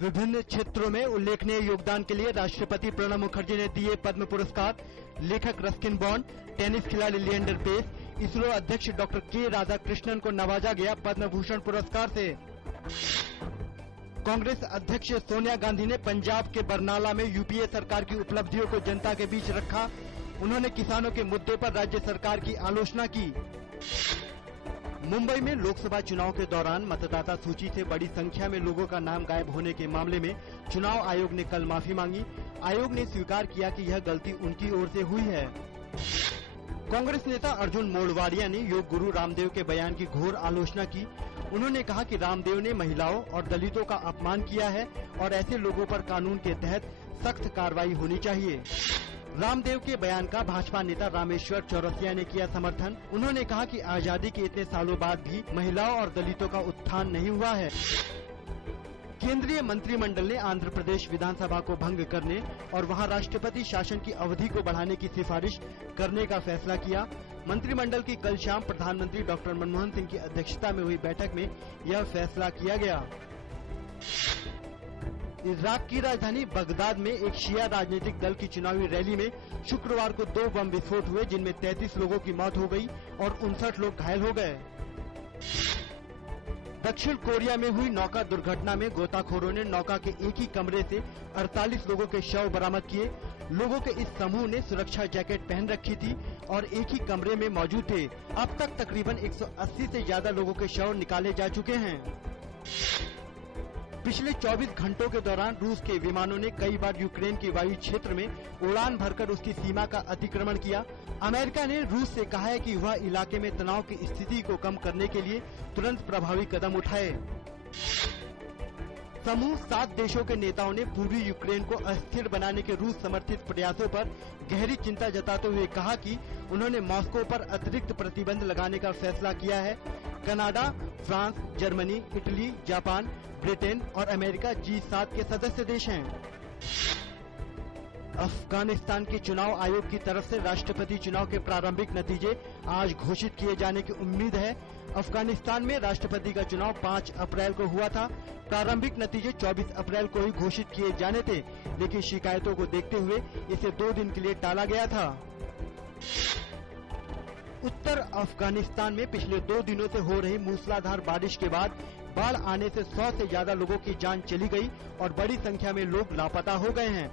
विभिन्न क्षेत्रों में उल्लेखनीय योगदान के लिए राष्ट्रपति प्रणब मुखर्जी ने दिए पद्म पुरस्कार। लेखक रस्किन बॉन्ड, टेनिस खिलाड़ी लिएंडर पेस, इसरो अध्यक्ष डॉक्टर के राधाकृष्णन को नवाजा गया पद्म भूषण पुरस्कार से। कांग्रेस अध्यक्ष सोनिया गांधी ने पंजाब के बरनाला में यूपीए सरकार की उपलब्धियों को जनता के बीच रखा। उन्होंने किसानों के मुद्दे पर राज्य सरकार की आलोचना की। मुंबई में लोकसभा चुनाव के दौरान मतदाता सूची से बड़ी संख्या में लोगों का नाम गायब होने के मामले में चुनाव आयोग ने कल माफी मांगी। आयोग ने स्वीकार किया कि यह गलती उनकी ओर से हुई है। कांग्रेस नेता अर्जुन मोढवाडिया ने योग गुरु रामदेव के बयान की घोर आलोचना की। उन्होंने कहा कि रामदेव ने महिलाओं और दलितों का अपमान किया है और ऐसे लोगों पर कानून के तहत सख्त कार्रवाई होनी चाहिए। रामदेव के बयान का भाजपा नेता रामेश्वर चौरसिया ने किया समर्थन। उन्होंने कहा कि आजादी के इतने सालों बाद भी महिलाओं और दलितों का उत्थान नहीं हुआ है। केंद्रीय मंत्रिमंडल ने आंध्र प्रदेश विधानसभा को भंग करने और वहां राष्ट्रपति शासन की अवधि को बढ़ाने की सिफारिश करने का फैसला किया। मंत्रिमंडल की कल शाम प्रधानमंत्री डॉक्टर मनमोहन सिंह की अध्यक्षता में हुई बैठक में यह फैसला किया गया। इराक की राजधानी बगदाद में एक शिया राजनीतिक दल की चुनावी रैली में शुक्रवार को 2 बम विस्फोट हुए, जिनमें 33 लोगों की मौत हो गई और 59 लोग घायल हो गए। दक्षिण कोरिया में हुई नौका दुर्घटना में गोताखोरों ने नौका के एक ही कमरे से 48 लोगों के शव बरामद किए। लोगों के इस समूह ने सुरक्षा जैकेट पहन रखी थी और एक ही कमरे में मौजूद थे। अब तक तकरीबन 180 से ज्यादा लोगों के शव निकाले जा चुके हैं। पिछले 24 घंटों के दौरान रूस के विमानों ने कई बार यूक्रेन के वायु क्षेत्र में उड़ान भरकर उसकी सीमा का अतिक्रमण किया। अमेरिका ने रूस से कहा है कि वह इलाके में तनाव की स्थिति को कम करने के लिए तुरंत प्रभावी कदम उठाए। समूह 7 देशों के नेताओं ने पूर्वी यूक्रेन को अस्थिर बनाने के रूस समर्थित प्रयासों पर गहरी चिंता जताते हुए कहा कि उन्होंने मॉस्को पर अतिरिक्त प्रतिबंध लगाने का फैसला किया है। Canada, France, Germany, Italy, Japan, Britain और अमेरिका G7 के सदस्य देश हैं। अफगानिस्तान के चुनाव आयोग की तरफ से राष्ट्रपति चुनाव के प्रारंभिक नतीजे आज घोषित किए जाने की उम्मीद है। अफगानिस्तान में राष्ट्रपति का चुनाव 5 अप्रैल को हुआ था। प्रारंभिक नतीजे 24 अप्रैल को ही घोषित किए जाने थे, लेकिन शिकायतों को देखते हुए इसे 2 दिन के लिए टाला गया था। उत्तर अफगानिस्तान में पिछले 2 दिनों से हो रही मूसलाधार बारिश के बाद बाढ़ आने से 100 से ज्यादा लोगों की जान चली गई और बड़ी संख्या में लोग लापता हो गए हैं।